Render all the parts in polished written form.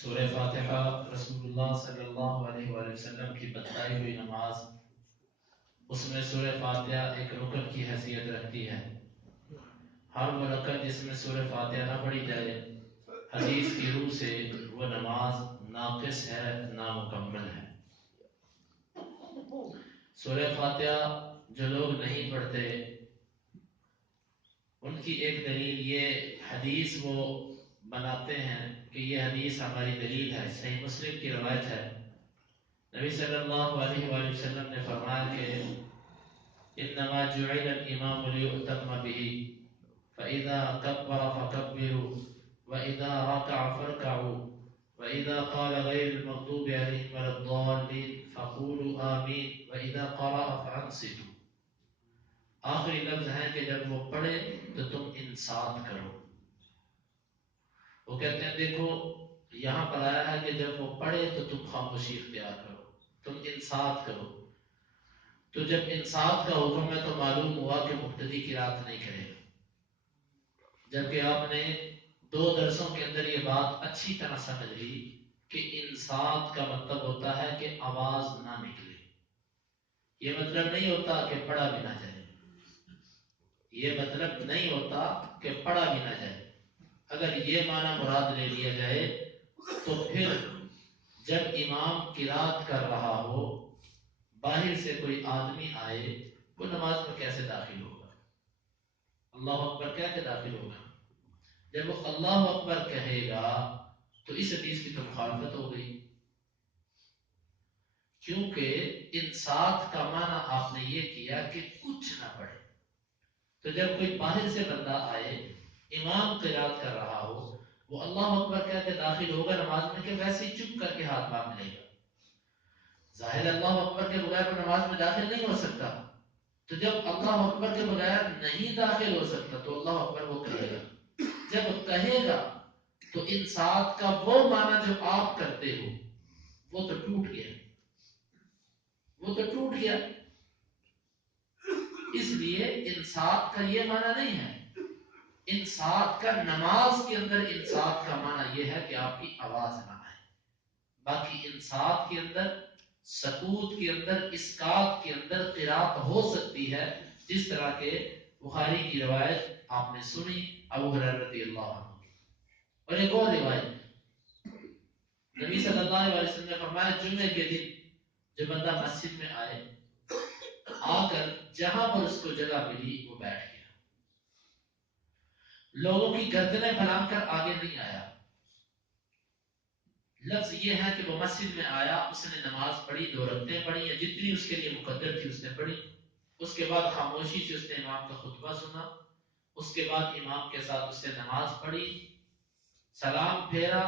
سورہ فاتحہ رسول اللہ صلی اللہ علیہ وآلہ وسلم کی بتلائی ہوئی نماز، اس میں سورہ فاتحہ ایک رکن کی حیثیت رکھتی ہے۔ ہر وہ رکن جس میں سورہ فاتحہ نہ پڑھی جائے، حدیث کی روح سے وہ نماز ناقص ہے، نامکمل ہے۔ سورہ فاتحہ جو لوگ نہیں پڑھتے، ان کی ایک دلیل یہ حدیث وہ بناتے ہیں کہ یہ حدیث ہماری دلیل ہے، صحیح مسلم کی روایت ہے۔ نبی صلی اللہ علیہ وآلہ وسلم نے فرمایا کہ انما جعل الامام لیؤتم به فاذا کبر فکبروا واذا رکع فارکعوا واذا قال غیر المغضوب علیہم ولا الضالین فقولوا آمین واذا قرأ فانصتوا۔ آخری لفظ ہے کہ جب وہ پڑھے تو تم انصات کرو۔ وہ کہتے ہیں دیکھو یہاں پر آیا ہے کہ جب وہ پڑھے تو تم خاموشی اختیار کرو، تم انصات کرو۔ تو جب انصات کا حکم ہے تو معلوم ہوا کہ مقتدی قرات نہیں کرے گا، جبکہ آپ نے 2 درسوں کے اندر یہ بات اچھی طرح سمجھ لی کہ انصات کا مطلب ہوتا ہے کہ آواز نہ نکلے۔ یہ مطلب نہیں ہوتا کہ پڑھا بھی نہ جائے، یہ مطلب نہیں ہوتا کہ پڑھا بھی نہ جائے۔ اگر یہ معنی مراد لے لیا جائے تو پھر جب امام قرات کر رہا ہو، باہر سے کوئی آدمی آئے، وہ نماز میں کیسے داخل ہوگا؟ اللہ اکبر کہہ کے داخل ہوگا۔ جب وہ اللہ اکبر کہے گا تو اس حدیث کی تو مخالفت ہو گئی، کیونکہ انصات کا معنی آپ نے یہ کیا کہ کچھ نہ پڑھے۔ تو جب کوئی باہر سے بندہ آئے، امام قرات کر رہا ہو، وہ اللہ اکبر کہہ کے داخل ہوگا نماز میں کہ ویسے ہی چپ کر کے ہاتھ باندھ لے گا؟ ظاہر اللہ اکبر کے بغیر وہ نماز میں داخل نہیں ہو سکتا۔ تو جب اللہ اکبر کے بغیر نہیں داخل ہو سکتا تو اللہ اکبر وہ کہے گا۔ جب کہے گا تو انصات کا وہ معنی جو آپ کرتے ہو وہ تو ٹوٹ گیا، وہ تو ٹوٹ گیا۔ اس لیے انصات کا یہ معنی نہیں ہے۔ انصات کا نماز کے اندر انصات کا معنی یہ ہے کہ آپ کی آواز نہ آئے۔ باقی انصات کے اندر، سکوت کے اندر، اسکات کے اندر قرات ہو سکتی ہے، جس طرح کے بخاری کی روایت آپ نے سنی ابو ہریرہ رضی اللہ عنہ کی۔ اور ایک اور روایت، نبی صلی اللہ علیہ وسلم نے فرمایا جمعے کے دن جو بندہ مسجد میں آئے، آ کر جہاں پر اس کو جگہ ملی وہ بیٹھ گیا، لوگوں کی گردنیں پھلانگ کر آگے نہیں آیا۔ لفظ یہ ہے کہ وہ مسجد میں آیا، اس نے نماز پڑھی، 2 رکعتیں پڑھی یا جتنی اس کے لیے مقدر تھی اس نے پڑھی۔ اس کے بعد خاموشی سے اس نے امام کا خطبہ سنا، اس کے بعد امام کے ساتھ اس نے نماز پڑھی، سلام پھیرا۔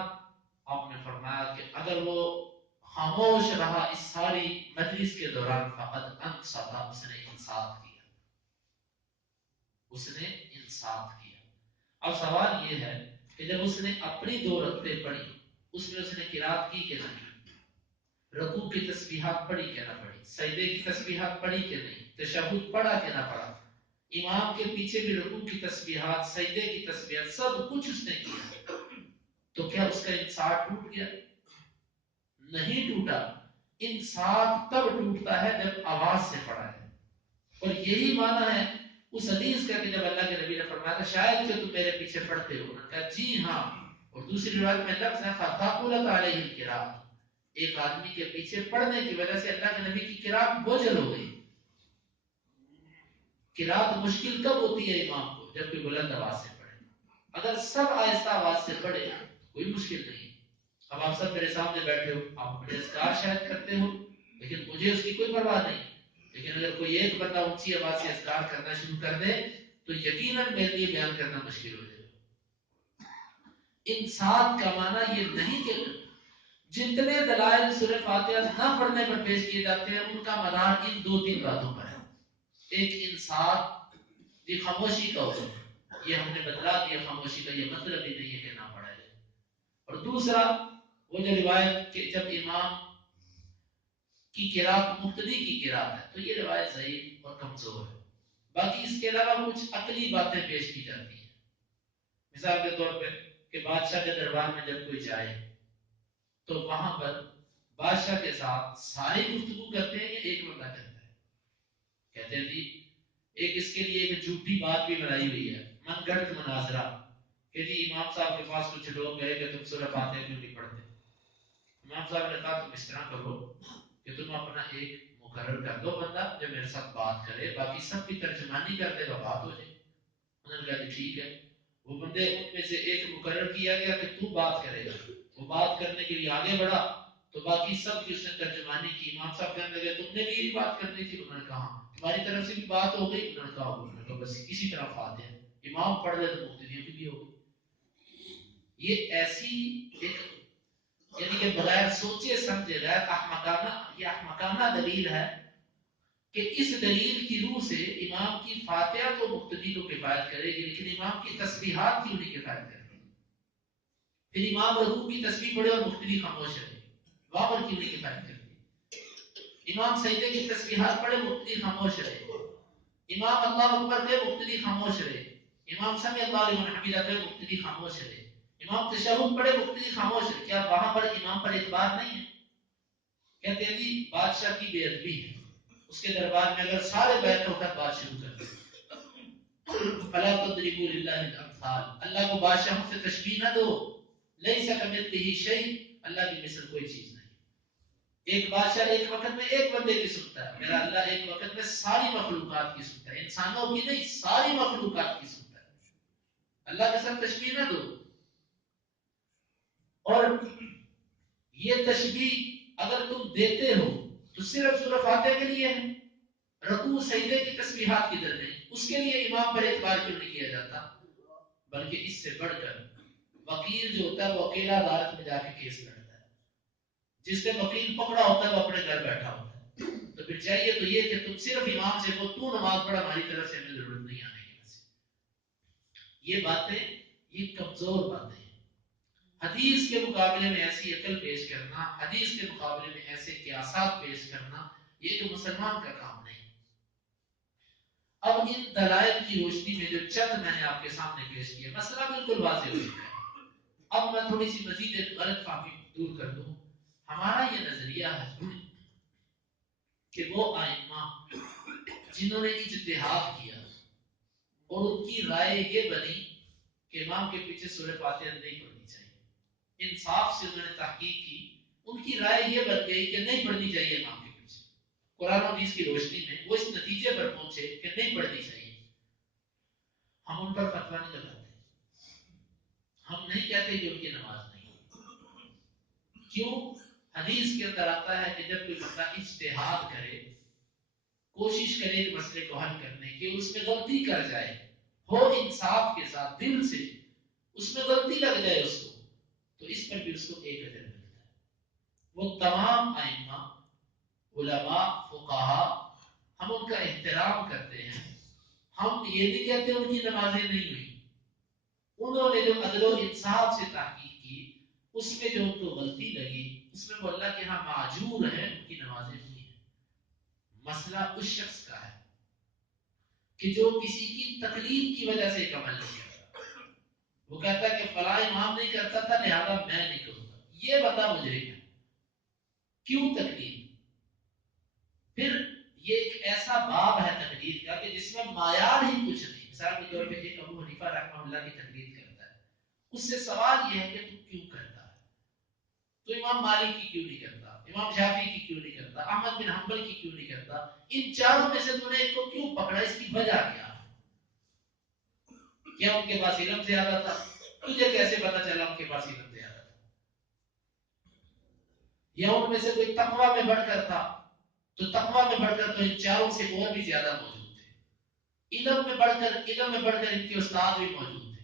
آپ نے فرمایا کہ اگر وہ خاموش رہا اس ساری مجلس کے دوران فقط انصت، اس نے انصات کیا، اس نے انصات کیا۔ اب سوال یہ ہے کہ جب اس نے اپنی 2 رکعتیں پڑھی، اس میں اس نے قرات کی کہ نہیں؟ رکوع کی تسبیحات پڑھی کہ نہ پڑھی؟ سجدے کی تسبیحات پڑھی کہ نہیں؟ تشہد پڑھا کہ نہ پڑھا؟ امام کے پیچھے بھی رکوع کی تسبیحات، سجدے کی تسبیحات، سب کچھ اس نے کیا، تو کیا اس کا انصات ٹوٹ گیا؟ نہیں ٹوٹا۔ انصات تب ٹوٹتا ہے جب آواز سے پڑھا ہے، اور یہی معنی ہے اس حدیث کا کہ جب اللہ کے نبی نے فرمایا تھا شاید کہ تم میرے پیچھے پڑھتے ہو، انہوں نے کہا جی ہاں۔ اور دوسری روایت میں لفظ ہے فَثَقُلَتْ عَلَيْهِ الْقِرَاءَۃُ، ایک آدمی کے پیچھے پڑھنے کی وجہ سے اللہ کے نبی کی قرات بوجھل ہو گئی۔ قرات مشکل کب ہوتی ہے امام کو؟ جب کوئی بلند آواز سے پڑھے۔ اگر سب آہستہ آواز سے پڑھے کوئی مشکل نہیں۔ اب آپ سب میرے سامنے بیٹھے ہو، آپ اپنے اذکار شاید کرتے ہو لیکن مجھے اس کی کوئی پرواہ نہیں، لیکن اگر کوئی ایک بندہ اونچی آواز سے اذکار کرنا شروع کر دے تو یقیناً میرے لیے بیان کرنا مشکل ہو جائے گا۔ انصات کا معنی یہ نہیں کہ جتنے دلائل سورہ فاتحہ نہ پڑھنے پر پیش کیے جاتے ہیں ان کا مدار ان 2-3 باتوں پر ہے۔ ایک انصات، یہ خاموشی کا حکم، یہ ہم نے بتلا دیا، خاموشی کا یہ مطلب ہی نہیں ہے کہ نہ پڑھا جائے۔ اور دوسرا وہ جو روایت کہ جب امام کی قرات مقتدی کی قرات ہے تو یہ روایت ضعیف اور کمزور ہے۔ باقی اس کے علاوہ کچھ عقلی باتیں پیش کی جاتی ہیں، مثال کے طور پہ کہ بادشاہ کے دربار میں جب کوئی جائے تو وہاں پر بادشاہ کے ساتھ سارے گفتگو کرتے ہیں یا ایک بندہ کرتا ہے؟ کہتے ہیں جی ایک اس کے لیے ایک جھوٹی بات بھی بنائی ہوئی ہے، من گڑت مناظرہ، کہ جی امام صاحب کے پاس کچھ لوگ گئے کہ تم سورہ فاتحہ کیوں نہیں پڑھتے؟ امام صاحب نے کہا تم اس طرح کرو کہ تم اپنا ایک مقرر کر دو بندہ جو میرے ساتھ بات کرے، باقی سب کی ترجمانی کر دے گا، بات ہو جائے۔ انہوں نے کہا ٹھیک ہے۔ وہ بندے ان میں سے ایک مقرر کیا گیا کہ تو بات کرے گا، وہ بات کرنے کے لیے آگے بڑھا تو باقی سب کی اس نے ترجمانی کی۔ امام صاحب کہنے لگے تم نے بھی یہی بات کرنی تھی؟ انہوں نے کہا تمہاری طرف سے بھی بات ہو گئی؟ انہوں نے کہا بس اسی طرح فاتحہ امام پڑھ لے تو مقتدیوں کی بھی ہو گئی۔ یہ ایسی ایک یعنی کہ بغیر سوچے سمجھے غیر احمقانہ دلیل ہے کہ اس دلیل کی روح سے امام کی فاتحہ تو مقتدی کو کفایت کرے گی، لیکن امام کی تسبیحات کیوں نہیں کفایت کرے گی؟ پھر امام رکوع کی تسبیح پڑھے اور مقتدی خاموش رہے، وہاں پر کیوں نہیں کفایت کرتی؟ امام سجدے کی تسبیحات پڑھے، مقتدی خاموش رہے، امام اللہ اکبر کہے، مقتدی خاموش رہے، امام سمع اللہ لمن حمدہ کہے، مقتدی خاموش رہے، امام تشہد پڑھے، مقتدی خاموش رہے۔ کیا وہاں پر امام پر اعتبار نہیں ہے؟ کہتے ہیں جی بادشاہ کی بے ادبی ہے، اس کے دربار میں اگر سارے بیٹھ ہو کر بات شروع کر دیں، فلا تضربوا للہ الامثال، اللہ کو بادشاہوں سے تشبیہ نہ دو، لیس کمثلہ شیء، اللہ کی مثل کوئی چیز نہیں۔ ایک بادشاہ ایک وقت میں ایک بندے کی سنتا ہے، میرا اللہ ایک وقت میں ساری مخلوقات کی سنتا ہے، انسانوں کی نہیں، ساری مخلوقات کی سنتا ہے۔ اللہ کے ساتھ تشبیہ نہ دو۔ اور یہ تشبیہ اگر تم دیتے ہو تو صرف سورہ فاتحہ کے لیے ہے، رکوع سجدے کی تسبیحات کی در نہیں، اس کے لیے امام پر اعتبار کیوں نہیں کیا جاتا؟ بلکہ اس سے بڑھ کر وکیل جو ہوتا ہے وہ اکیلا عدالت میں جا کے کیس لڑتا ہے، جس نے وکیل پکڑا ہوتا ہے وہ اپنے گھر بیٹھا ہوتا ہے۔ تو پھر چاہیے تو یہ کہ تم صرف امام سے کو تو نماز پڑھا، ہماری طرف سے ہمیں ضرورت نہیں آنے کی وجہ سے۔ یہ باتیں یہ کمزور باتیں ہیں۔ حدیث کے مقابلے میں ایسی عقل پیش کرنا، حدیث کے مقابلے میں ایسے قیاسات پیش کرنا، یہ کہ مسلمان کا کام نہیں۔ اب ان دلائل کی روشنی میں جو چند میں نے آپ کے سامنے پیش کیا، مسئلہ بالکل واضح ہو چکا ہے۔ اب میں تھوڑی سی مزید ایک غلط فہمی دور کر دوں۔ ہمارا یہ نظریہ ہے کہ وہ ائمہ جنہوں نے اجتہاد کیا اور ان کی رائے یہ بنی کہ امام کے پیچھے سورہ فاتحہ نہیں پڑھنی چاہیے، انصاف سے انہوں نے تحقیق کی، ان کی رائے یہ بن گئی کہ نہیں پڑھنی چاہیے امام کے پیچھے، قرآن و حدیث کی روشنی میں وہ اس نتیجے پر پہنچے کہ نہیں پڑھنی چاہیے۔ ہم ان پر فتویٰ نہیں لگاتے، ہم نہیں کہتے کہ ان کی نماز نہیں۔ کیوں؟ حدیث کے اندر آتا ہے کہ جب کوئی بندہ اجتہاد کرے، کوشش کرے ایک مسئلے کو حل کرنے کی، اس میں غلطی کر جائے، ہو انصاف کے ساتھ دل سے اس میں غلطی لگ جائے اس کو، تو اس پر بھی اس کو ایک اجر ملتا ہے۔ وہ تمام ائمہ، علماء، فقہا، ہم ان کا احترام کرتے ہیں، ہم یہ نہیں کہتے ان کی نمازیں نہیں ہوئی، انہوں نے جو عدل و انصاف سے تحقیق کی، اس میں جو ان کو غلطی لگی، اس میں وہ اللہ کے ہاں معجور ہیں، ان کی نمازیں ہوئی ہیں۔ مسئلہ اس شخص کا ہے کہ جو کسی کی تقلید کی وجہ سے ایک عمل نہیں کرتا، وہ کہتا ہے کہ فلاں امام نہیں کرتا تھا لہذا میں نہیں کروں گا، یہ بندہ مجرم ہے۔ کیوں تقلید؟ پھر یہ ایک ایسا باب ہے تقلید کا کہ جس میں معیار ہی کچھ نہیں۔ مثال کے طور پہ ایک ابو حنیفہ رحمہ اللہ کی تقلید کرتا ہے، اس سے سوال یہ ہے کہ تو کیوں کرتا ہے؟ تو امام مالک کی کیوں نہیں کرتا، امام شافعی کی کیوں نہیں کرتا، احمد بن حنبل کی کیوں نہیں کرتا؟ ان چاروں میں سے تو نے ایک کو کیوں پکڑا؟ اس کی وجہ کیا؟ کیا ان کے پاس علم زیادہ تھا؟ تجھے کیسے پتا چلا ان کے پاس علم زیادہ تھا؟ یا ان میں سے کوئی تقوی میں بڑھ کر تھا؟ تو تقوی میں بڑھ کر تو ان چاروں سے اور بھی زیادہ موجود تھے۔ علم میں بڑھ کر ان کے استاد بھی موجود تھے،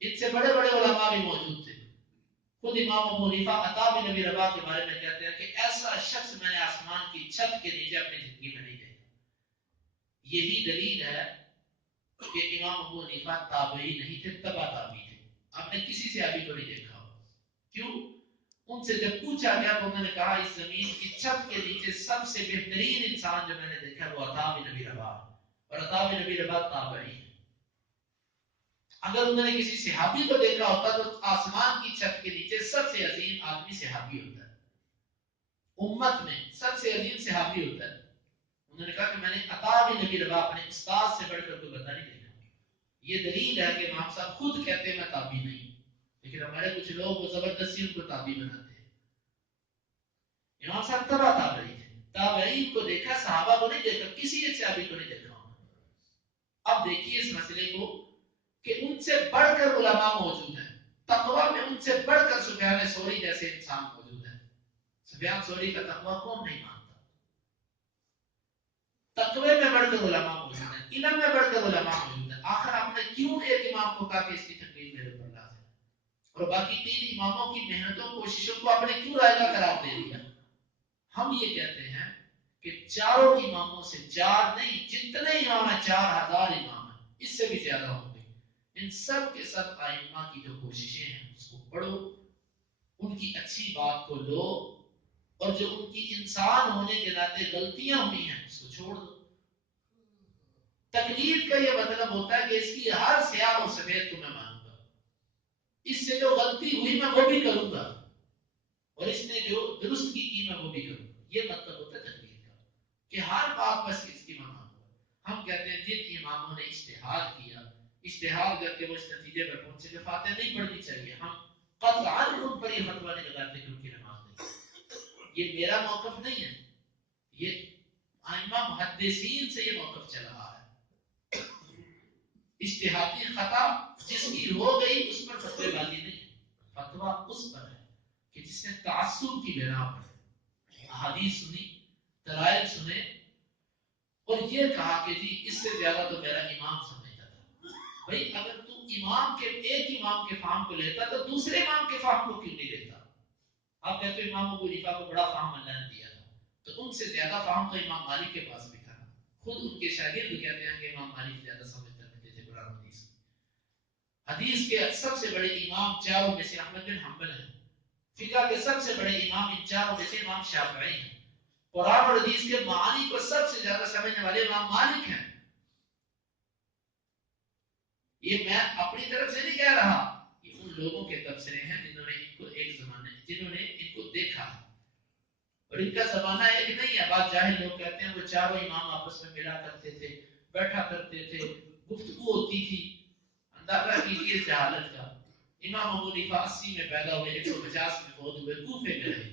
ان سے بڑے بڑے علماء بھی موجود تھے۔ خود امام ابو حنیفہ عطا بن ابی رباح کے بارے میں کہتے ہیں کہ ایسا شخص میں نے آسمان کی چھت کے نیچے اپنی زندگی میں نہیں دیکھا۔ یہی دلیل ہے کہ امام ابو حنیفہ تابعی نہیں تھے، تبع تابعی تھے۔ آپ نے کسی سے ابھی کو نہیں دیکھا ہو۔ کیوں؟ ان سے جب پوچھا گیا تو انہوں نے کہا اس زمین کی چھت کے نیچے سب سے بہترین انسان جو میں نے دیکھا وہ عطا بن ابی رباح، اور عطا بن ابی رباح تابعی ہے۔ اگر انہوں نے کسی صحابی کو دیکھا ہوتا تو آسمان کی چھت کے نیچے سب سے عظیم آدمی صحابی ہوتا ہے، امت میں سب سے عظیم صحابی ہوتا ہے۔ انہوں نے کہا کہ میں نے عطا بن نبی رباح اپنے استاد سے بڑھ کر کوئی بندہ نہیں دیکھا۔ یہ دلیل ہے کہ امام صاحب خود کہتے ہیں میں تابعی نہیں، لیکن ہمارے کچھ لوگ وہ زبردستی ان کو تابعی بناتے ہیں۔ امام صاحب تبع تابعی تھے، تابعین کو دیکھا، صحابہ کو نہیں دیکھا، کسی ایک صحابی کو نہیں دیکھا۔ اب دیکھیے اس مسئلے کو کہ ان سے بڑھ کر علماء موجود ہیں، تقوی میں ان سے بڑھ کر سفیان ثوری جیسے انسان موجود ہے۔ سفیان ثوری کا تقوی کون نہیں مانتا؟ تقوی میں بڑھ کر علماء موجود ہیں، علم میں بڑھ کر علماء موجود ہیں۔ آخر آپ نے کیوں ایک امام کو کہا کہ اس کی تقلید میرے اوپر لازم ہے، اور باقی تین اماموں کی محنتوں کوششوں کو آپ نے کیوں رائے کا قرار دے دیا؟ ہم یہ کہتے ہیں کہ چاروں اماموں سے، چار نہیں جتنے امام ہیں، 4000 امام ہیں، اس سے بھی زیادہ ہوں گے، ان سب کے سب ائمہ کی جو کوششیں ہیں اس کو پڑھو، ان کی اچھی بات کو لو، اور جو ان کی انسان ہونے کے ناطے غلطیاں ہوئی ہیں اس کو چھوڑ دو۔ تقلید کا یہ مطلب ہوتا ہے کہ اس کی ہر سیاہ اور سفید کو میں مانوں گا، اس سے جو غلطی ہوئی میں وہ بھی کروں گا، اور اس نے جو درست کی میں وہ بھی کروں گا۔ یہ مطلب ہوتا ہے تقلید کا، کہ ہر بات بس اس کی میں مانوں گا۔ ہم کہتے ہیں جن اماموں نے اجتہاد کیا، اجتہاد کر کے وہ اس نتیجے پر پہنچے کہ فاتحہ نہیں پڑھنی چاہیے، ہم قطعاً ان پر یہ فتویٰ نہیں لگاتے کہ ان کی نماز نہیں۔ یہ میرا موقف نہیں ہے، یہ ائمہ محدثین سے یہ موقف چل رہا ہے۔ اجتہادی خطا جس کی ہو گئی اس پر فتوی بازی نہیں ہے، فتویٰ اس پر ہے کہ جس نے تعصب کی بنا پر احادیث سنی، دلائل سنے، اور یہ کہا کہ جی اس سے زیادہ تو میرا امام سمجھتا تھا۔ بھائی اگر تو امام کے ایک امام کے فہم کو لیتا تو دوسرے امام کے فہم کو کیوں نہیں لیتا؟ آپ کہتے ہیں امام ابو حنیفہ کو بڑا فہم اللہ نے دیا تھا، تو ان سے زیادہ فہم تو امام مالک کے پاس بھی تھا نا۔ خود ان کے شاگرد کہتے ہیں کہ امام مالک زیادہ سمجھ رکھتے تھے قرآن حدیث۔ حدیث کے سب سے بڑے امام چاروں میں سے احمد بن حنبل ہیں، فقہ کے سب سے بڑے امام ان چاروں میں سے امام شافعی ہیں، قرآن اور حدیث کے معانی کو سب سے زیادہ سمجھنے والے امام مالک ہیں۔ یہ میں اپنی طرف سے نہیں کہہ رہا، یہ ان لوگوں کے تبصرے ہیں جنہوں نے ان کو ایک زمانے جنہوں نے ان کو دیکھا ہے، اور ان کا زمانہ ایک نہیں ہے۔ بعض جاہل لوگ کہتے ہیں وہ چاروں امام آپس میں ملا کرتے تھے، بیٹھا کرتے تھے، گفتگو ہوتی تھی۔ اندازہ کیجیے اس جہالت کا۔ امام ابو حنیفہ 80 میں پیدا ہوئے، 150 میں فوت ہوئے، کوفے میں رہے،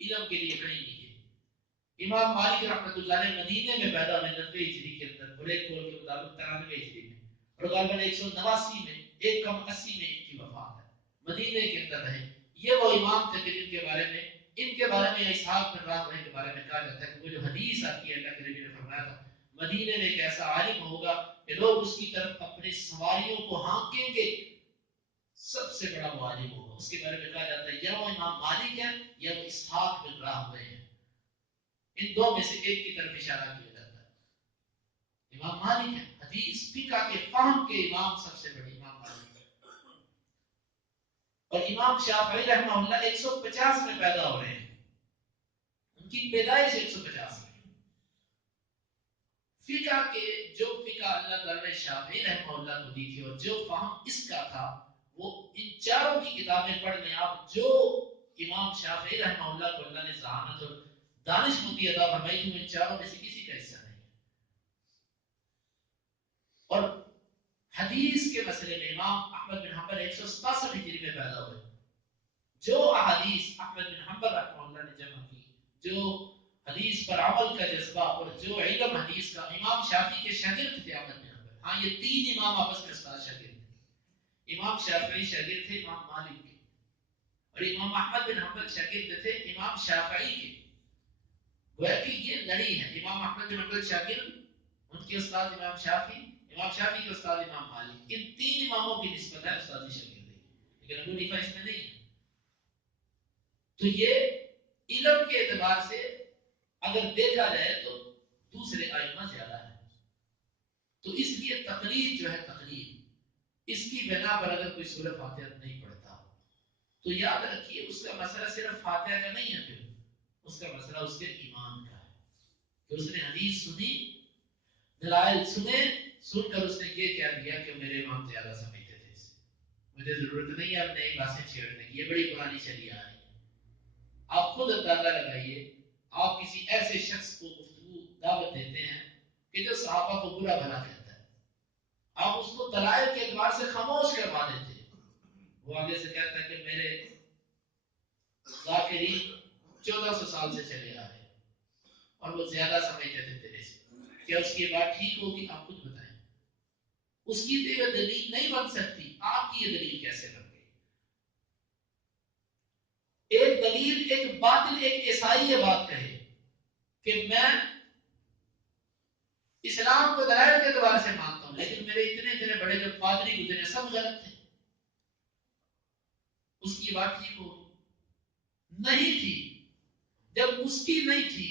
علم کے لیے کہیں نہیں گئے۔ امام مالک رحمۃ اللہ علیہ مدینے میں پیدا ہوئے 90 ہجری کے اندر، بریک کول کے مطابق 93 ہجری میں، اور غالباً 189 میں، 1 کم 80 میں ان کی وفات ہے۔ مدینے کے اندر رہے۔ یہ وہ امام تھے کہ جن کے بارے میں ان کے بارے میں اسحاق بن راہویہ کے بارے میں کہا جاتا ہے کہ وہ جو حدیث آتی ہے اللہ کے نبی نے فرمایا تھا مدینے میں ایک ایسا عالم ہوگا کہ لوگ اس کی طرف اپنی سواریوں کو ہانکیں گے، سب سے بڑا وہ عالم ہوگا۔ اس کے بارے میں کہا جاتا ہے یا وہ امام مالک ہے یا وہ اسحاق بن راہویہ ہیں، ان دو میں سے ایک کی طرف اشارہ کیا جاتا ہے۔ امام مالک ہے، حدیث فقہ کے فہم کے امام، سب سے بڑے امام مالک ہے۔ اور امام شافعی رحمہ اللہ 150 میں پیدا ہو رہے ہیں، ان کی پیدائش 150 میں۔ فقہ کے جو فقہ اللہ تعالیٰ نے شافعی رحمہ اللہ کو دی تھی اور جو فہم اس کا تھا، وہ ان چاروں کی کتابیں پڑھ لیں آپ، جو امام شافعی رحمہ اللہ کو اللہ نے ذہانت اور دانش مندی عطا فرمائی تھی، وہ ان چاروں میں سے کسی کا حصہ نہیں ہے۔ اور حدیث کے مسئلے میں امام احمد بن حنبل 167 ہجری میں پیدا ہوئے۔ جو احادیث احمد بن حنبل رحمہ اللہ نے جمع کی، جو حدیث پر عمل کا جذبہ اور جو علم حدیث کا، امام شافعی کے شاگرد تھے احمد بن حنبل۔ ہاں یہ تین امام آپس میں استاد شاگرد تھے۔ امام شافعی شاگرد تھے امام مالک کے، اور امام احمد بن حنبل شاگرد تھے امام شافعی کے۔ گویا کہ یہ لڑی ہے، امام احمد بن حنبل شاگرد، ان کے استاد امام شافعی، امام شافعی کے استاد امام مالک، ان تین اماموں کی نسبت ہے استادی شاگردی، لیکن ابو حنیفہ اس میں نہیں ہے۔ تو یہ علم کے اعتبار سے اگر دیکھا جائے تو دوسرے ائمہ زیادہ ہیں۔ تو اس لیے تقلید جو ہے، تقلید اس کی بنا پر اگر کوئی سورہ فاتحہ نہیں پڑھتا تو یاد رکھیے اس کا مسئلہ صرف فاتحہ کا نہیں ہے، پھر اس کا مسئلہ اس کے ایمان کا ہے کہ اس نے حدیث سنی، دلائل سنے، سن کر اس نے یہ کہہ دیا کہ میرے امام زیادہ سمجھتے تھے، مجھے ضرورت نہیں ہے اب نئی باتیں چھیڑنے کی، یہ بڑی پرانی چلی آ رہی ہے۔ آپ خود اندازہ لگائیے، آپ کسی ایسے شخص کو گفتگو دعوت دیتے ہیں کہ جو صحابہ کو برا بھلا کہتا ہے، آپ اس کو دلائل کے اعتبار سے خاموش کروا دیتے ہیں۔ وہ آگے سے کہتا ہے کہ میرے ذاکرین 1400 سال سے چلے آ رہے ہیں اور وہ زیادہ سمجھتے تھے تیرے سے، کیا اس کی بات ٹھیک ہوگی؟ آپ خود بتائیں۔ اس کی تو یہ دلیل نہیں بن سکتی، آپ کی یہ دلیل کیسے بن گئی؟ ایک دلیل، ایک باطل، ایک عیسائی یہ بات کہے کہ میں اسلام کو دلائل کے اعتبار سے مانتا ہوں، لیکن میرے اتنے بڑے جو پادری گزرے سب غلط تھے، اس کی بات ٹھیک ہوگی؟ نہیں تھی۔ جب اس کی نہیں تھی،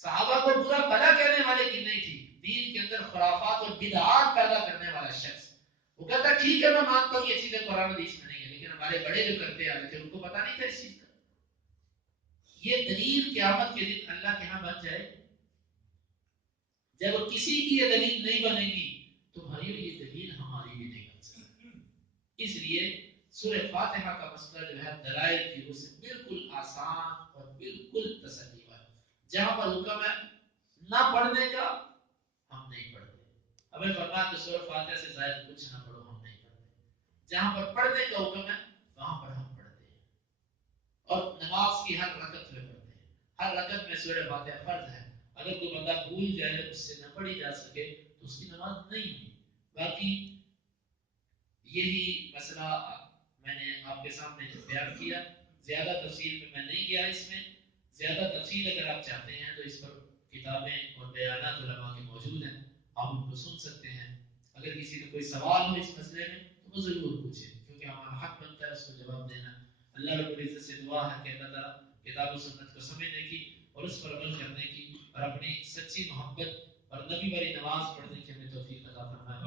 صحابہ کو برا بھلا کہنے والے کی نہیں تھی، دین کے اندر خرافات اور بدعات پیدا کرنے والا شخص وہ کہتا ٹھیک ہے میں مانتا ہوں یہ چیزیں قرآن حدیث میں نہیں ہے، لیکن ہمارے بڑے جو کرتے آ رہے تھے ان کو پتا نہیں تھا اس چیز کا۔ یہ دلیل قیامت کے دن اللہ کے ہاں بن جائے۔ جب کسی کی یہ دلیل نہیں بنے گی تو بھائیو یہ دلیل ہماری بھی نہیں بن سکتی۔ اس لیے سورہ فاتحہ کا مسئلہ جو ہے دلائل کی روح سے بالکل آسان اور بالکل تسلی والا۔ جہاں پر حکم ہے نہ پڑھنے کا ہم نہیں پڑھتے، ہمیں فرمایا کہ سورہ فاتحہ سے زائد کچھ نہ پڑھو، ہم نہیں پڑھتے۔ جہاں پر پڑھنے کا حکم ہے وہاں پر ہم پڑھتے ہیں، اور نماز کی ہر رکعت میں پڑھتے ہیں۔ ہر رکعت میں سورہ فاتحہ فرض ہے، اگر کوئی بندہ بھول جائے اس سے نہ پڑھی جا سکے تو اس کی نماز نہیں ہوئی۔ باقی یہی مسئلہ میں نے آپ کے سامنے جو بیان کیا، زیادہ تفصیل میں نہیں گیا۔ اس میں زیادہ تفصیل اگر آپ چاہتے ہیں تو اس پر کتابیں اور بیانات علماء کے موجود ہیں، آپ ان کو سن سکتے ہیں۔ اگر کسی کا کوئی سوال ہو اس مسئلے میں تو وہ ضرور پوچھے، کیونکہ ہمارا حق بنتا ہے اس کو جواب دینا۔ اللہ رب العزت سے دعا ہے کہ اللہ تعالیٰ کتاب و سنت کو سمجھنے کی اور اس پر عمل کرنے کی اور اپنی سچی محبت اور نبی والی نماز پڑھنے کی ہمیں توفیق عطا فرمائے۔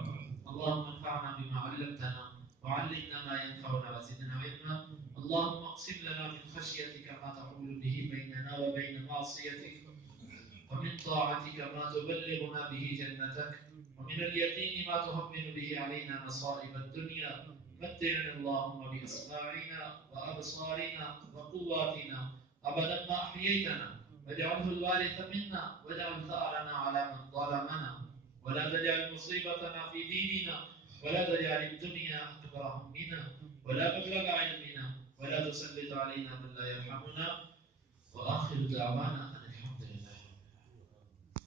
اللهم انفعنا بما علمتنا وعلمنا ما ينفعنا وزدنا علما۔ اللهم اقسم لنا من خشيتك ما تحول به بيننا وبين معصيتك، ومن طاعتك ما تبلغنا به جنتك، ومن اليقين ما تهون به علينا مصائب الدنيا، متعنا اللهم بأسماعنا وأبصارنا وقواتنا أبدا ما أحييتنا، واجعله الوارث منا، واجعل ثأرنا على من ظلمنا، ولا تجعل مصيبتنا في ديننا، ولا تجعل الدنيا أكبر همنا ولا مبلغ علمنا، ولا تسلط علينا من لا يرحمنا، وآخر دعوانا